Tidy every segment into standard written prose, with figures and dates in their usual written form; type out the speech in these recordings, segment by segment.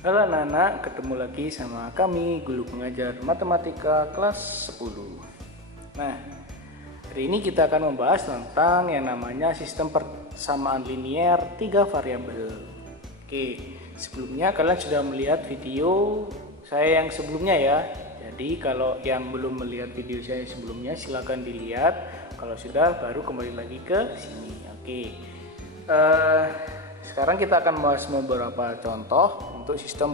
Halo anak-anak, ketemu lagi sama kami, guru pengajar matematika kelas 10. Nah, hari ini kita akan membahas tentang yang namanya sistem persamaan linear 3 variabel. Oke, sebelumnya kalian sudah melihat video saya yang sebelumnya ya. Jadi kalau yang belum melihat video saya sebelumnya silahkan dilihat. Kalau sudah baru kembali lagi ke sini. Oke. Sekarang kita akan membahas beberapa contoh untuk sistem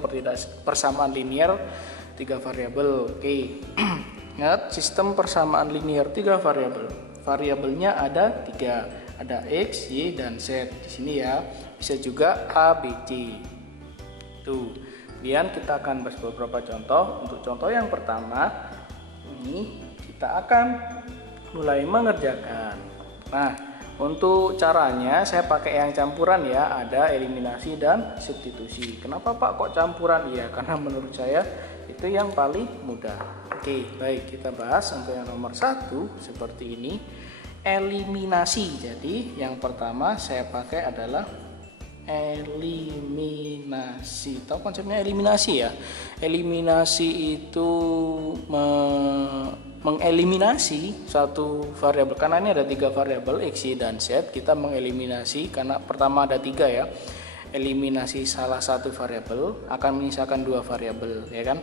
persamaan linear 3 variabel. Oke. Ingat, sistem persamaan linear 3 variabel. Variabelnya ada 3, ada X, Y, dan Z di sini ya. Bisa juga A, B, C. Tuh. Kemudian kita akan bahas beberapa contoh. Untuk contoh yang pertama, ini kita akan mulai mengerjakan. Nah, untuk caranya saya pakai yang campuran ya, ada eliminasi dan substitusi. Kenapa Pak kok campuran? Ya, karena menurut saya itu yang paling mudah. Oke, baik, kita bahas untuk yang nomor 1 seperti ini. Eliminasi. Jadi yang pertama saya pakai adalah eliminasi. Tahu konsepnya eliminasi ya? Eliminasi itu mengeliminasi satu variabel, karena ini ada 3 variabel X, Y, dan Z. Kita mengeliminasi karena pertama ada 3 ya. Eliminasi salah satu variabel akan menyisakan 2 variabel ya kan.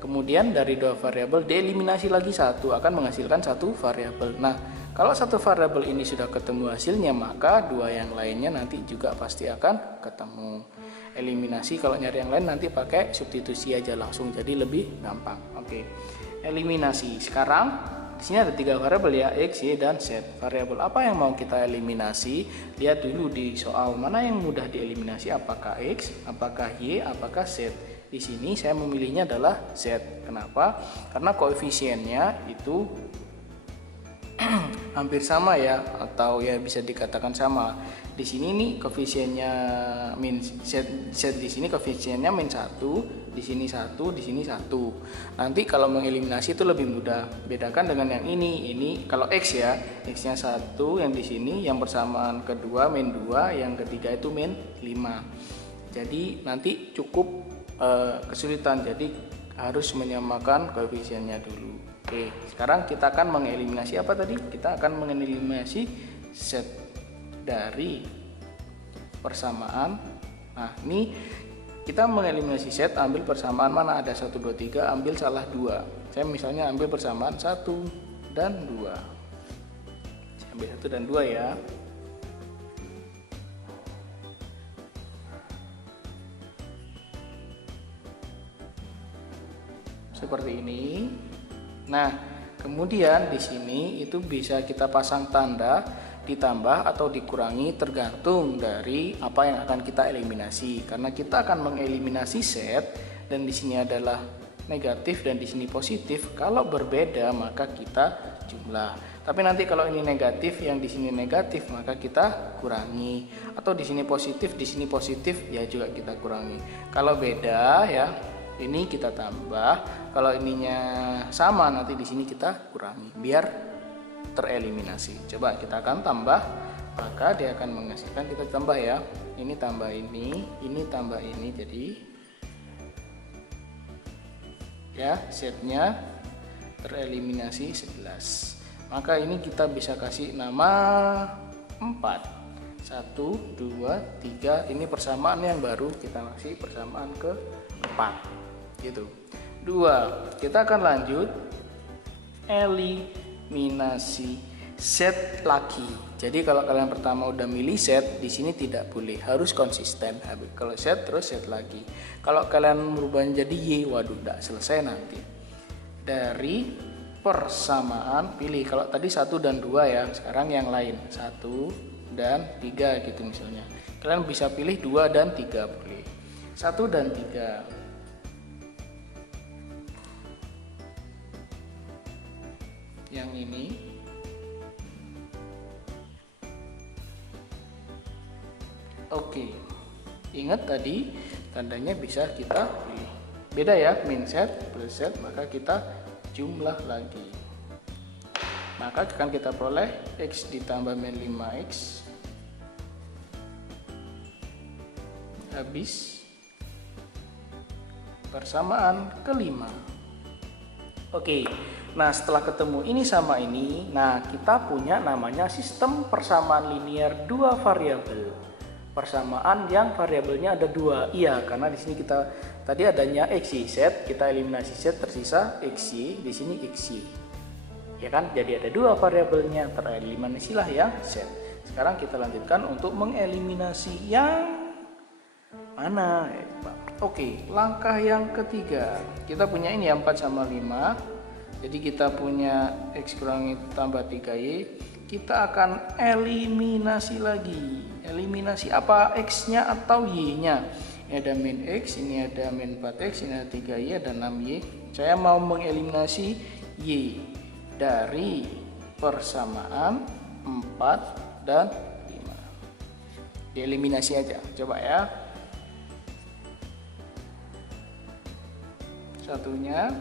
Kemudian dari 2 variabel dieliminasi lagi satu, akan menghasilkan 1 variabel. Nah, kalau 1 variabel ini sudah ketemu hasilnya, maka 2 yang lainnya nanti juga pasti akan ketemu. Eliminasi kalau nyari yang lain nanti pakai substitusi aja langsung, jadi lebih gampang. Oke. Eliminasi. Sekarang di sini ada 3 variabel ya, X, Y, dan Z. Variabel apa yang mau kita eliminasi? Lihat dulu di soal mana yang mudah dieliminasi, apakah X, apakah Y, apakah Z. Di sini saya memilihnya adalah Z. Kenapa? Karena koefisiennya itu hampir sama ya, atau ya bisa dikatakan sama. Di sini nih koefisiennya min Z, di sini koefisiennya min 1, di sini 1, di sini 1. Nanti kalau mengeliminasi itu lebih mudah. Bedakan dengan yang ini. Ini kalau X ya, X-nya 1 yang di sini, yang bersamaan kedua min 2, yang ketiga itu min 5. Jadi nanti cukup kesulitan. Jadi harus menyamakan koefisiennya dulu. Oke, sekarang kita akan mengeliminasi apa tadi? Kita akan mengeliminasi Z dari persamaan. Nah, ini kita mengeliminasi Z, ambil persamaan mana? Ada 1, 2, 3, ambil salah 2. Saya misalnya ambil persamaan 1 dan 2. Saya ambil 1 dan 2 ya. Seperti ini. Nah, kemudian di sini itu bisa kita pasang tanda ditambah atau dikurangi tergantung dari apa yang akan kita eliminasi. Karena kita akan mengeliminasi Z dan di sini adalah negatif dan di sini positif. Kalau berbeda maka kita jumlah. Tapi nanti kalau ini negatif, yang di sini negatif, maka kita kurangi. Atau di sini positif ya juga kita kurangi. Kalau beda ya, ini kita tambah. Kalau ininya sama, nanti di sini kita kurangi biar tereliminasi. Coba kita akan tambah, maka dia akan menghasilkan, kita tambah ya. Ini tambah ini tambah ini, jadi ya Z-nya tereliminasi 11. Maka ini kita bisa kasih nama 4. 1, 2, 3. Ini persamaan yang baru, kita kasih persamaan ke-4. Gitu. 2. Kita akan lanjut eliminasi Z lagi. Jadi kalau kalian pertama udah milih Z, di sini tidak boleh, harus konsisten. Kalau Z terus Z lagi. Kalau kalian merubah jadi Y, waduh, tidak selesai nanti. Dari persamaan pilih. Kalau tadi 1 dan 2 ya, sekarang yang lain 1 dan 3 gitu misalnya. Kalian bisa pilih 2 dan 3 boleh. 1 dan 3. Yang ini oke. Ingat tadi tandanya bisa kita pilih. Beda ya, min Z plus Z, maka kita jumlah lagi. Maka akan kita peroleh X ditambah min 5X habis persamaan kelima. Oke, nah setelah ketemu ini sama ini, nah kita punya namanya sistem persamaan linear dua variabel. Persamaan yang variabelnya ada dua. Iya, karena di sini kita tadi adanya x, y, z, kita eliminasi z, tersisa x, y, di sini x, y. Ya kan? Jadi ada dua variabelnya, tereliminasilah yang z. Sekarang kita lanjutkan untuk mengeliminasi yang mana? Oke, langkah yang ketiga. Kita punya ini ya 4 sama 5. Jadi kita punya x kurangi tambah 3y. Kita akan eliminasi lagi. Eliminasi apa? X-nya atau y-nya? Ini ada min x, ini ada min 4x, ini ada 3y, ada 6y. Saya mau mengeliminasi y dari persamaan 4 dan 5. Dieliminasi aja. Coba ya. Satunya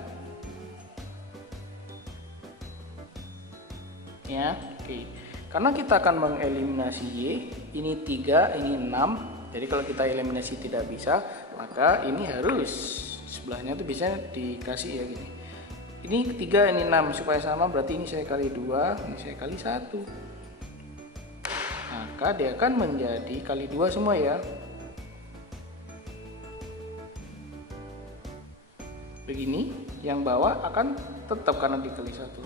ya, oke. Karena kita akan mengeliminasi y, ini 3, ini 6. Jadi kalau kita eliminasi tidak bisa, maka ini harus sebelahnya tuh bisa dikasih ya gini. Ini 3, ini 6 supaya sama, berarti ini saya kali 2, ini saya kali 1. Maka dia akan menjadi kali 2 semua ya. Begini, yang bawah akan tetap karena dikali 1.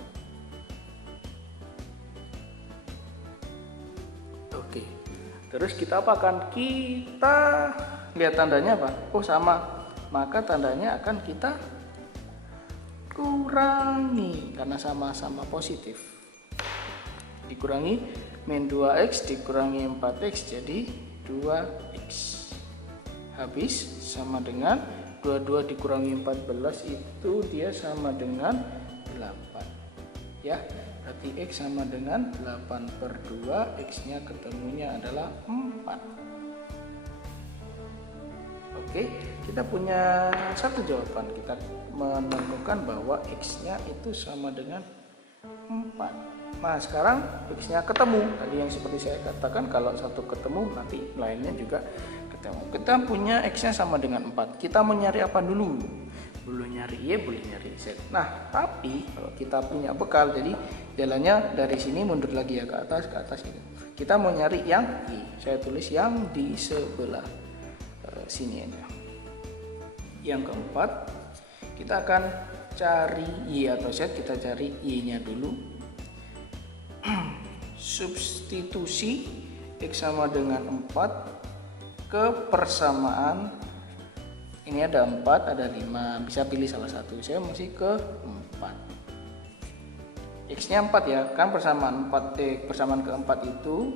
Oke, terus kita apakan? Kita lihat tandanya apa? Oh sama, maka tandanya akan kita kurangi karena sama-sama positif. Dikurangi min 2x dikurangi 4x jadi 2x. Habis sama dengan 22 dikurangi 14 itu dia sama dengan 8 ya, berarti x sama dengan 8/2, x nya ketemunya adalah 4. Oke, kita punya satu jawaban, kita menemukan bahwa x nya itu sama dengan 4. Nah sekarang x nya ketemu, tadi yang seperti saya katakan kalau satu ketemu nanti lainnya juga ketemu. Kita punya x nya sama dengan 4. Kita mau nyari apa dulu? Boleh nyari y, boleh nyari z. Nah tapi kalau kita punya bekal, jadi jalannya dari sini mundur lagi ya ke atas ini. Kita mau nyari yang y. Saya tulis yang di sebelah sini aja. Yang keempat, kita akan cari y atau z. Kita cari y nya dulu. Substitusi x sama dengan 4 ke persamaan ini ada 4, ada 5, bisa pilih salah satu. Saya masih ke 4. X nya 4 ya, kan persamaan 4 persamaan keempat itu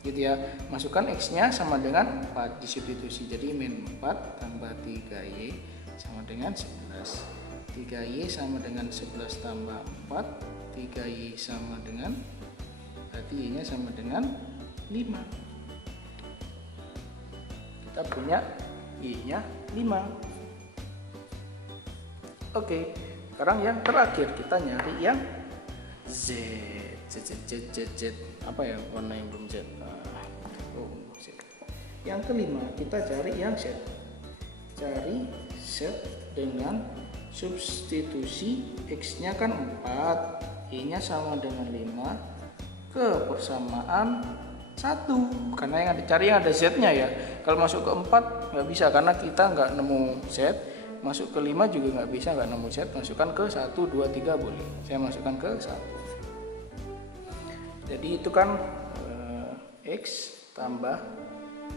gitu ya. Masukkan x nya sama dengan 4, disubstitusi jadi min 4 tambah 3y sama dengan 11. 3y sama dengan 11 tambah 4, 3y sama dengan, berarti y nya sama dengan 5. Kita punya y nya 5. Oke, sekarang yang terakhir kita nyari yang z. Apa ya warna yang belum z? Z. Yang kelima kita cari yang z. Cari z dengan substitusi x nya kan 4, y nya sama dengan 5 ke persamaan 1, karena yang dicari yang ada z nya ya. Kalau masuk ke 4 nggak bisa karena kita nggak nemu z. Masuk ke 5 juga nggak bisa, nggak nemu z. Masukkan ke 1, 2, 3 boleh. Saya masukkan ke 1. Jadi itu kan x tambah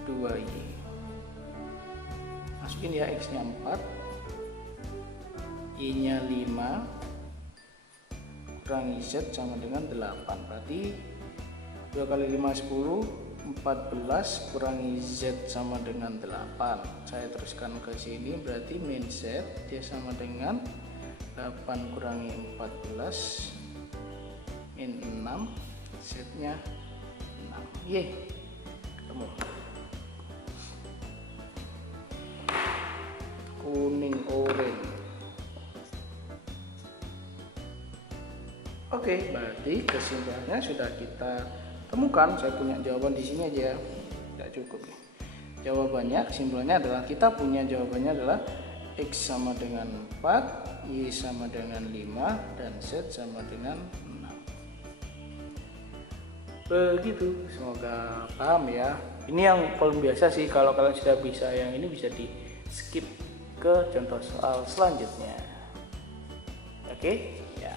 2y. Masukin ya x nya 4, y nya 5 kurangi z sama dengan 8. Berarti 2 kali 5 10, 14 kurangi z sama dengan 8. Saya teruskan ke sini, berarti min z dia sama dengan 8 kurangi 14 min 6, z nya 6. Ye, ketemu. Kuning oranye. Oke, berarti kesimpulannya sudah kita temukan. Saya punya jawaban di sini aja, tidak cukup nih. Jawabannya, kesimpulannya adalah kita punya jawabannya adalah X sama dengan 4, Y sama dengan 5, dan Z sama dengan 6. Begitu, semoga paham ya. Ini yang paling biasa sih, kalau kalian sudah bisa yang ini bisa di skip ke contoh soal selanjutnya. Oke ya.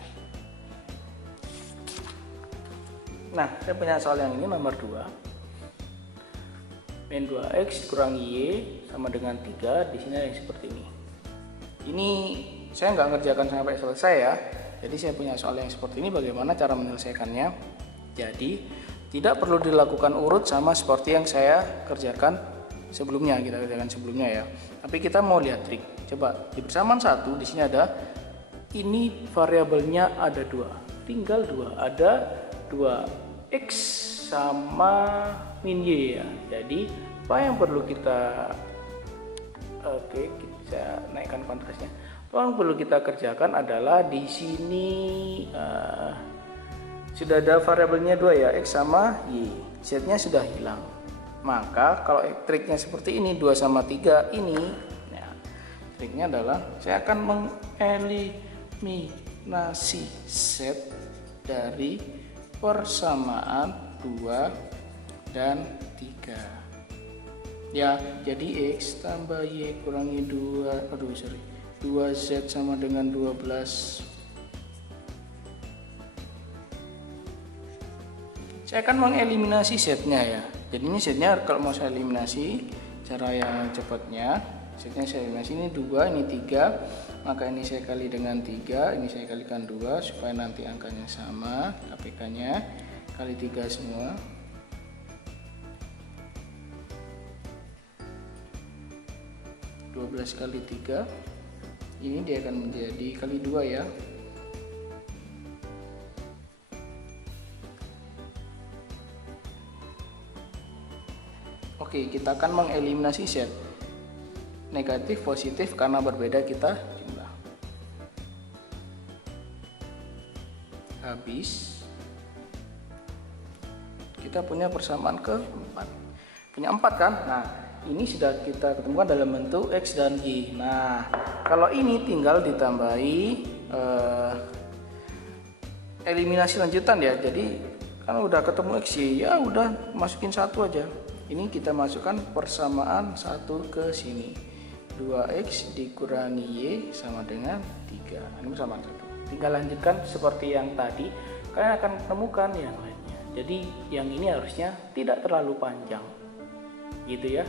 Nah, saya punya soal yang ini nomor 2. Min 2x kurangi y sama dengan 3. Di sini ada yang seperti ini. Ini saya nggak ngerjakan sampai selesai ya. Jadi saya punya soal yang seperti ini, bagaimana cara menyelesaikannya. Jadi tidak perlu dilakukan urut sama seperti yang saya kerjakan sebelumnya, ya. Tapi kita mau lihat trik. Coba di persamaan 1, di sini ada, ini variabelnya ada 2. Tinggal 2. Ada 2x sama min y ya. Jadi apa yang perlu kita saya naikkan kontrasnya. Apa yang perlu kita kerjakan adalah di sini sudah ada variabelnya 2 ya, x sama y. Z-nya sudah hilang. Maka kalau triknya seperti ini, 2 sama 3 ini, ya, triknya adalah saya akan mengeliminasi Z dari persamaan 2 dan 3 ya. Jadi X tambah Y kurangi 2Z sama dengan 12. Saya akan mengeliminasi Z-nya ya. Jadi ini Z-nya kalau mau saya eliminasi, cara yang cepatnya, Z-nya saya eliminasi, ini 2, ini 3, maka ini saya kali dengan 3, ini saya kalikan 2 supaya nanti angkanya sama, KPK-nya kali 3 semua. Kali 3 ini dia akan menjadi kali 2 ya. Oke, kita akan mengeliminasi Z negatif positif karena berbeda kita jumlah. Habis kita punya persamaan ke-4, punya 4 kan. Nah, ini sudah kita ketemukan dalam bentuk X dan Y. Nah, kalau ini tinggal ditambahi eliminasi lanjutan ya. Jadi kan udah ketemu X, Y, ya udah masukin 1 aja. Ini kita masukkan persamaan 1 ke sini. 2X dikurangi Y sama dengan 3. Ini persamaan 1. Tinggal lanjutkan seperti yang tadi. Kalian akan menemukan yang lainnya. Jadi yang ini harusnya tidak terlalu panjang. Gitu ya.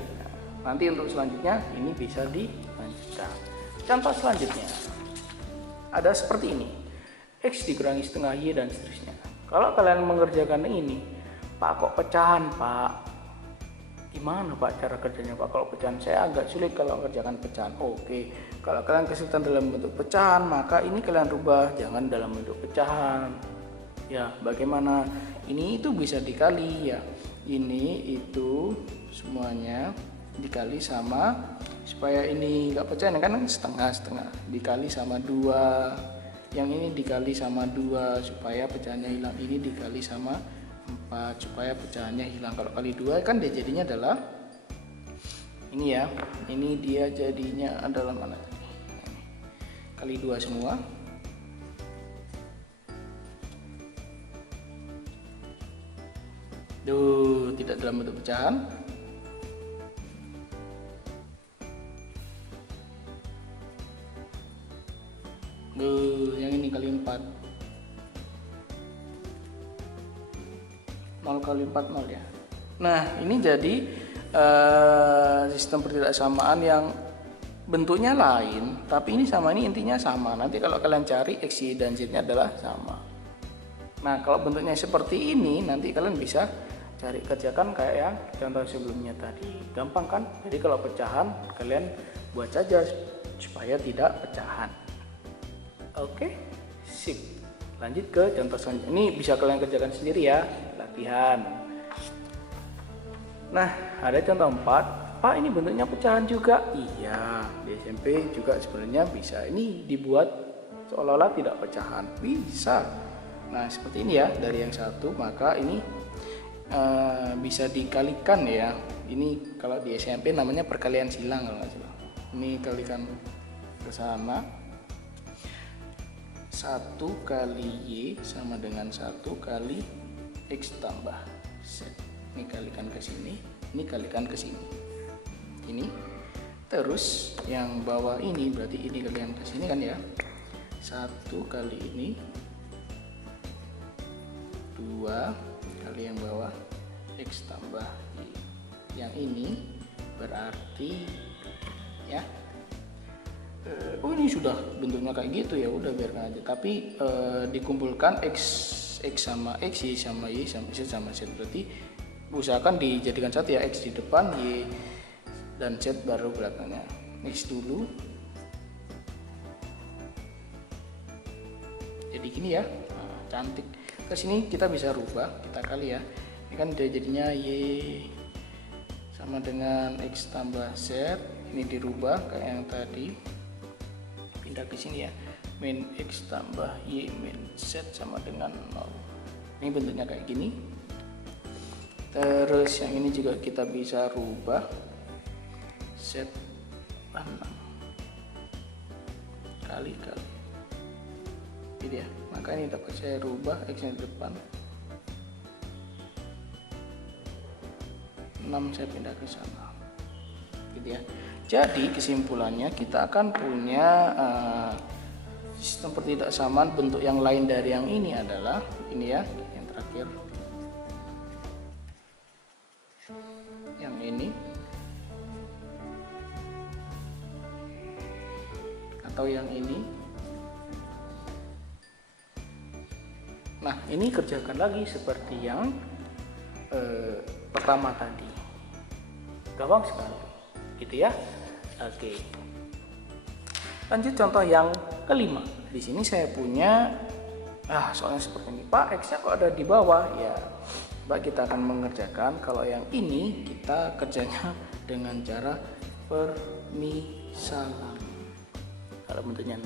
Nanti untuk selanjutnya ini bisa dilanjutkan. Contoh selanjutnya ada seperti ini, X dikurangi setengah Y dan seterusnya. Kalau kalian mengerjakan ini, Pak kok pecahan Pak, gimana Pak cara kerjanya Pak? Kalau pecahan saya agak sulit kalau mengerjakan pecahan. Oke, kalau kalian kesulitan dalam bentuk pecahan, maka ini kalian rubah, jangan dalam bentuk pecahan ya. Bagaimana ini itu bisa dikali ya, ini itu semuanya dikali sama, supaya ini enggak pecah kan setengah dikali sama 2, yang ini dikali sama 2 supaya pecahannya hilang, ini dikali sama 4 supaya pecahannya hilang. Kalau kali 2 kan dia jadinya adalah ini ya, ini dia jadinya adalah mana, kali 2 semua. Duh, tidak dalam bentuk pecahan. Yang ini kali 4, 0 kali 4 0 ya. Nah, ini jadi sistem pertidaksamaan yang bentuknya lain, tapi ini sama, ini intinya sama. Nanti kalau kalian cari X, Y, dan Z-nya adalah sama. Nah, kalau bentuknya seperti ini, nanti kalian bisa cari, kerjakan kayak yang contoh sebelumnya tadi. Gampang kan? Jadi kalau pecahan, kalian buat saja supaya tidak pecahan. Oke, sip. Lanjut ke contoh selanjutnya. Ini bisa kalian kerjakan sendiri ya, latihan. Nah, ada contoh 4. Pak, ini bentuknya pecahan juga. Iya, di SMP juga sebenarnya bisa. Ini dibuat seolah-olah tidak pecahan. Bisa. Nah, seperti ini ya, dari yang satu, maka ini bisa dikalikan ya. ini kalau di SMP namanya perkalian silang kalau nggak salah. Ini kalikan ke sana, 1 kali Y sama dengan 1 kali X tambah Z. Ini kalikan ke sini, ini kalikan ke sini, ini. Terus yang bawah ini berarti ini kalikan ke sini kan ya, 1 kali ini, 2 kali yang bawah X tambah Y. Yang ini berarti ya, oh ini sudah bentuknya kayak gitu ya, udah biarkan aja. Tapi dikumpulkan X sama X, Y sama Y sama Z sama Z, berarti usahakan dijadikan satu ya, X di depan, Y dan Z baru belakangnya. Next dulu, jadi gini ya, nah, cantik. Ke sini kita bisa rubah, kita kali ya, ini kan udah jadinya Y sama dengan X tambah Z. Ini dirubah kayak yang tadi, pindah ke sini ya, min X tambah Y min Z sama dengan 0. Ini bentuknya kayak gini. Terus yang ini juga kita bisa rubah, Z 6 kali gitu ya, maka ini dapat saya rubah X nya di depan, 6 saya pindah ke sana gitu ya. Jadi kesimpulannya kita akan punya sistem pertidaksamaan bentuk yang lain dari yang ini adalah ini ya, yang terakhir, yang ini, atau yang ini. Nah, ini kerjakan lagi seperti yang pertama tadi, gampang sekali gitu ya. Oke, lanjut contoh yang kelima. Di sini saya punya soalnya seperti ini, Pak, X nya kok ada di bawah ya. Mbak, kita akan mengerjakan kalau yang ini kita kerjanya dengan cara permisalan. Kalau bentuknya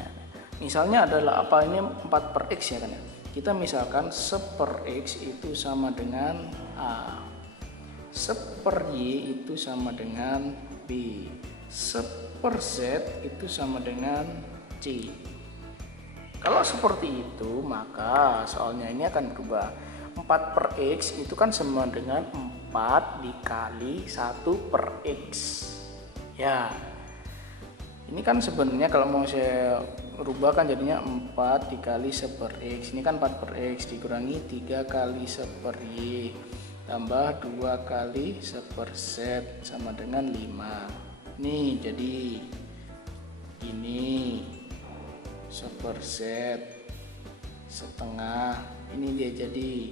misalnya adalah apa, ini 4 per X ya kan ya. Kita misalkan 1 per X itu sama dengan A, 1 per Y itu sama dengan B, 1 per Z itu sama dengan C. Kalau seperti itu maka soalnya ini akan berubah. 4 per X itu kan sama dengan 4 dikali 1 per X ya. Ini kan sebenarnya kalau mau saya rubah kan jadinya 4 dikali 1 per X. Ini kan 4 per X dikurangi 3 kali 1 per Y tambah 2 kali 1 per Z sama dengan 5. Nih jadi ini 1 per Z setengah, ini dia jadi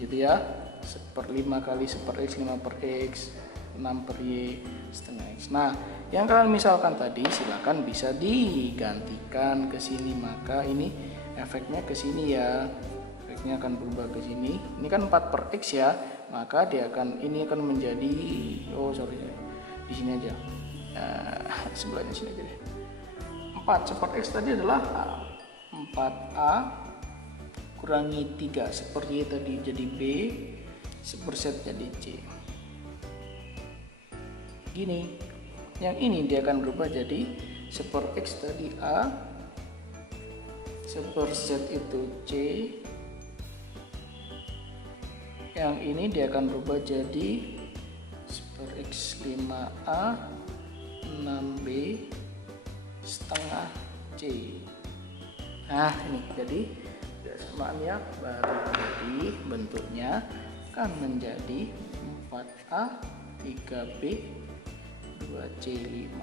gitu ya, 1/5 kali 1 per X, 5 per X, 6 per Y setengah X. Nah yang kalian misalkan tadi silakan bisa digantikan ke sini, maka ini efeknya ke sini ya, efeknya akan berubah ke sini. Ini kan 4 per X ya, maka dia akan, ini akan menjadi, di sini aja, sebelahnya sini aja deh. 4 1 per X tadi adalah A, 4A kurangi 3 1 per Y tadi jadi B, 1 per Z jadi C. Gini, yang ini dia akan berubah jadi 1 per X tadi A, 1 per Z itu C, yang ini dia akan berubah jadi 1 per X 5A, 6B setengah C. Nah ini jadi samaannya baru jadi bentuknya akan menjadi 4A 3B 2C5.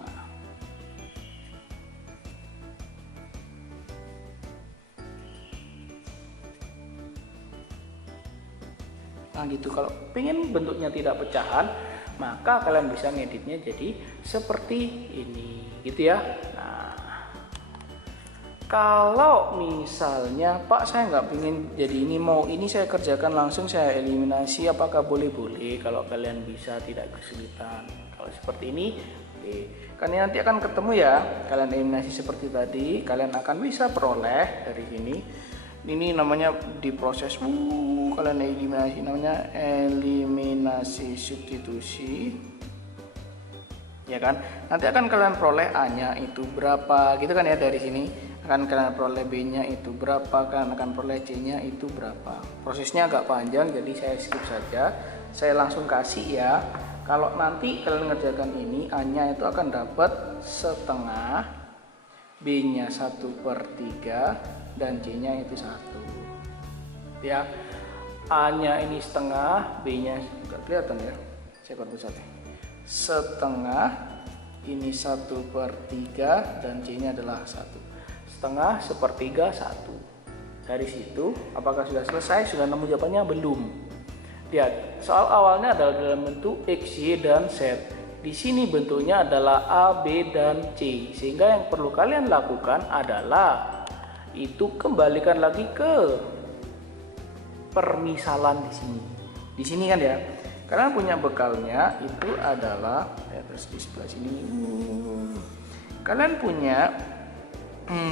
Nah gitu, kalau pengen bentuknya tidak pecahan maka kalian bisa ngeditnya jadi seperti ini gitu ya. Nah Kalau misalnya Pak saya nggak ingin jadi ini, mau ini saya kerjakan langsung, saya eliminasi, apakah boleh? Kalau kalian bisa, tidak kesulitan. Kalau seperti ini, oke. Kan ini nanti akan ketemu ya, kalian eliminasi seperti tadi, kalian akan bisa peroleh dari sini. Ini namanya diproses, kalian eliminasi, namanya eliminasi substitusi. Ya kan, nanti akan kalian peroleh A-nya itu berapa gitu kan ya, dari sini akan kalian peroleh B-nya itu berapa, kan akan peroleh C-nya itu berapa. Prosesnya agak panjang jadi saya skip saja, saya langsung kasih ya. Kalau nanti kalian ngerjakan ini, A-nya itu akan dapat setengah, B-nya 1/3 dan C-nya itu 1 ya. A-nya ini setengah, B-nya nggak kelihatan ya, saya perbesar ya, setengah, ini 1/3 dan C-nya adalah 1. Setengah, 1/3, 1. Dari situ apakah sudah selesai? Sudah nemu jawabannya? Belum. Lihat, soal awalnya adalah dalam bentuk X, Y, dan Z. Di sini bentuknya adalah A, B, dan C. Sehingga yang perlu kalian lakukan adalah itu kembalikan lagi ke permisalan di sini. Di sini kan ya. Kalian punya bekalnya itu adalah terus di sebelah sini. Kalian punya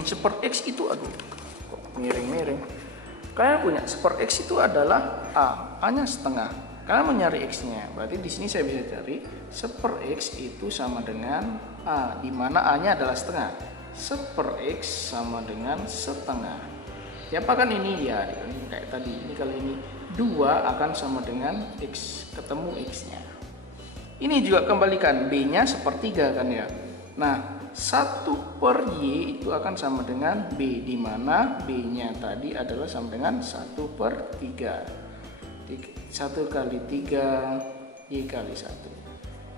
super X itu, aduh kok miring-miring. Kalian punya super X itu adalah A-nya setengah. Kalian mau nyari X-nya, berarti di sini saya bisa cari super X itu sama dengan A, di mana A-nya adalah setengah. Super X sama dengan setengah. Siapa kan ini ya, kayak tadi. Ini kali ini 2 akan sama dengan X, ketemu X-nya. Ini juga kembalikan, B-nya 1/3 kan ya. Nah, 1/Y itu akan sama dengan B, di mana B-nya tadi adalah sama dengan 1/3. 1 kali 3, Y kali 1.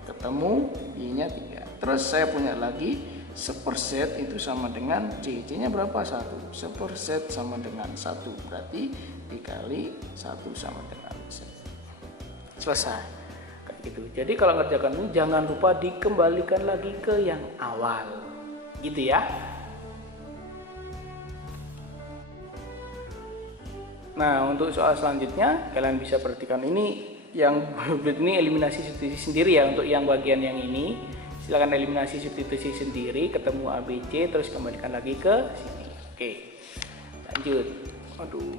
Ketemu Y-nya 3. Terus saya punya lagi super Z itu sama dengan C. C-nya berapa? 1. Super Z sama dengan 1. Berarti dikali 1 sama dengan Z. Selesai. Kayak gitu. Jadi kalau ngerjakan ini jangan lupa dikembalikan lagi ke yang awal. Gitu ya. Nah, untuk soal selanjutnya kalian bisa perhatikan ini, yang ini eliminasi substitusi sendiri ya. Untuk yang bagian yang ini silakan eliminasi substitusi sendiri, ketemu A, B, C, terus kembalikan lagi ke sini. Oke, lanjut. Aduh,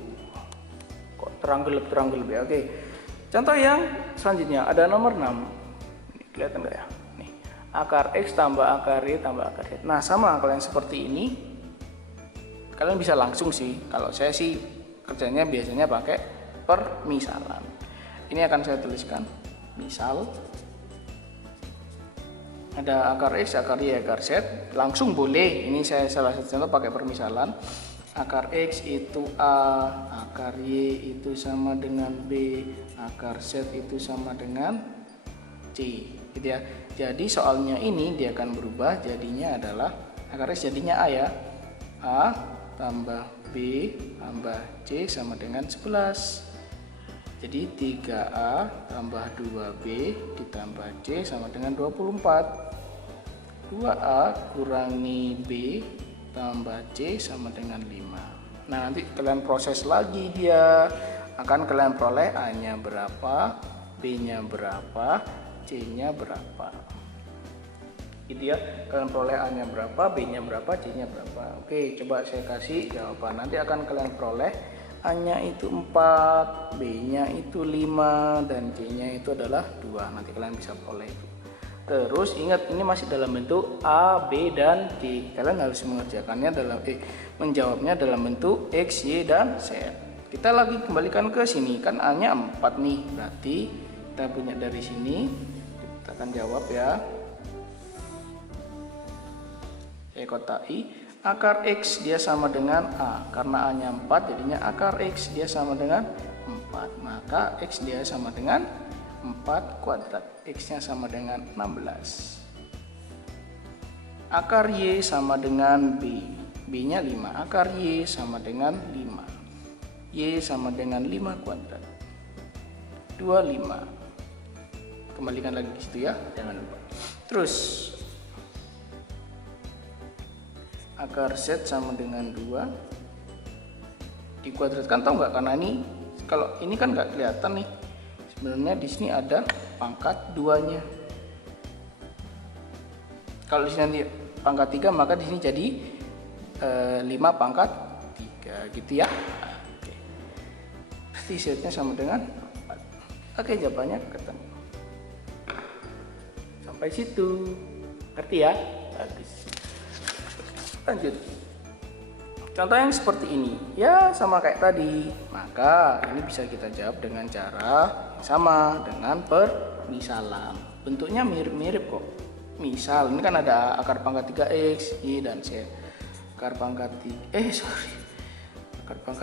kok terang-gelap ya. Oke, contoh yang selanjutnya ada nomor 6. Ini kelihatan nggak ya? Nih, akar X tambah akar Y tambah akar Z. Nah, sama kalian seperti ini. Kalian bisa langsung sih. Kalau saya sih kerjanya biasanya pakai permisalan. Ini akan saya tuliskan. Misal ada akar X, akar Y, akar Z, langsung boleh. Ini saya salah satu contoh pakai permisalan. Akar X itu A, akar Y itu sama dengan B, akar Z itu sama dengan C, gitu ya. Jadi soalnya ini dia akan berubah, jadinya adalah akar X jadinya A ya. A tambah B tambah C sama dengan 11. Jadi 3A tambah 2B ditambah C sama dengan 24. 2A kurangi B tambah C sama dengan 5. Nah, nanti kalian proses lagi, dia akan kalian peroleh A-nya berapa, B-nya berapa, C-nya berapa. Gitu ya, kalian peroleh A-nya berapa, B-nya berapa, C-nya berapa. Oke, coba saya kasih jawaban. Nanti akan kalian peroleh A-nya itu 4, B-nya itu 5, dan C-nya itu adalah 2. Nanti kalian bisa peroleh itu. Terus ingat, ini masih dalam bentuk A, B, dan C. Kalian harus mengerjakannya menjawabnya dalam bentuk X, Y, dan Z. Kita lagi kembalikan ke sini, kan A-nya 4 nih. Berarti kita punya dari sini, kita akan jawab ya. Saya kotai, akar X dia sama dengan A. Karena A-nya 4, jadinya akar X dia sama dengan 4. Maka X dia sama dengan 4 kuadrat. X-nya sama dengan 16. Akar Y sama dengan B. B-nya 5. Akar Y sama dengan 5. Y sama dengan 5 kuadrat. 25. Kembalikan lagi ke situ ya, jangan lupa. Terus akar Z sama dengan 2 dikuadratkan, tahu nggak? Karena ini kalau ini kan nggak kelihatan nih, sebenarnya di sini ada pangkat 2-nya. Kalau di sini nanti pangkat 3, maka di sini jadi 5 pangkat 3 gitu ya. Oke. Berarti Z-nya sama dengan 4. Oke, jawabannya ketemu. Sampai situ. Ngerti ya? Bagus. Lanjut. Contoh yang seperti ini. Ya, sama kayak tadi. Maka ini bisa kita jawab dengan cara yang sama, dengan permisalan. Bentuknya mirip-mirip kok. Misal, ini kan ada akar pangkat 3X, Y, dan Z. Akar pangkat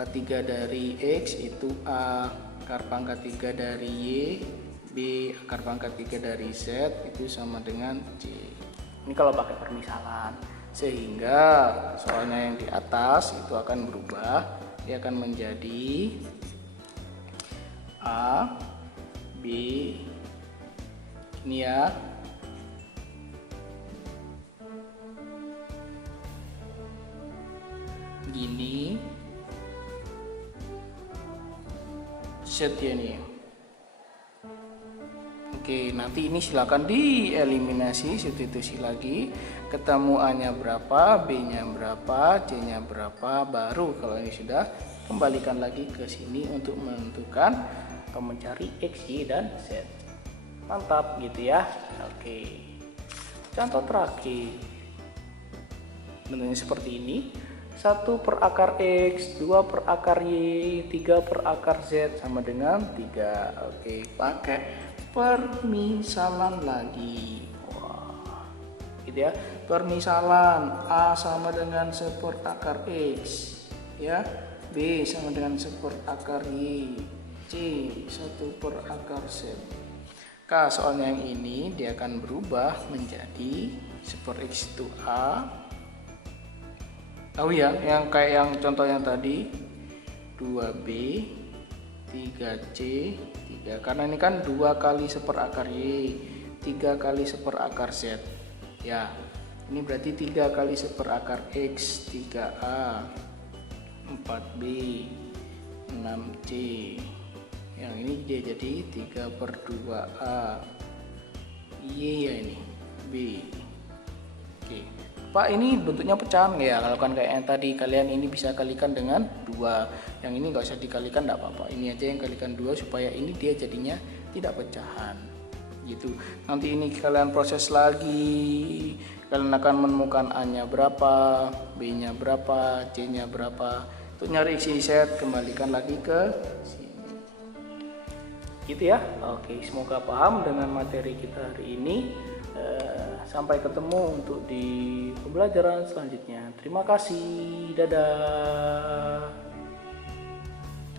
3 dari X itu A. Akar pangkat 3 dari Y, B. Akar pangkat 3 dari Z itu sama dengan C. Ini kalau pakai permisalan. Sehingga soalnya yang di atas itu akan berubah. Dia akan menjadi A, B, ini ya. Gini set ya nih. Oke, nanti ini silakan dieliminasi, substitusi lagi, ketemu A-nya berapa, B-nya berapa, C-nya berapa, baru kalau ini sudah kembalikan lagi ke sini untuk menentukan atau mencari X, Y, dan Z. Mantap gitu ya. Oke, contoh terakhir bentuknya seperti ini. 1 per akar X, 2 per akar Y, 3 per akar Z sama dengan 3. Oke, pakai permisalan lagi. Wah, gitu ya. Permisalan A sama dengan 1 per akar X, ya. B sama dengan 1 per akar Y, C 1 per akar Z. Soalnya yang ini dia akan berubah menjadi 1 per X itu A. Tahu ya, yang kayak yang contoh yang tadi 2B 3C 3, karena ini kan 2 kali 1 per akar Y, 3 kali 1 per akar Z ya. Ini berarti 3 kali 1 per akar X 3A, 4B, 6C. Yang ini dia jadi 3 per 2A. Y ya ini B. Oke, Pak, ini bentuknya pecahan ya. Kalau kan kayak yang tadi, kalian ini bisa kalikan dengan 2. Yang ini nggak usah dikalikan, enggak apa-apa. Ini aja yang kalikan 2 supaya ini dia jadinya tidak pecahan. Gitu. Nanti ini kalian proses lagi. Kalian akan menemukan A-nya berapa, B-nya berapa, C-nya berapa. Untuk nyari isi set, kembalikan lagi ke sini. Gitu ya. Oke, semoga paham dengan materi kita hari ini. Sampai ketemu untuk di pembelajaran selanjutnya. Terima kasih. Dadah.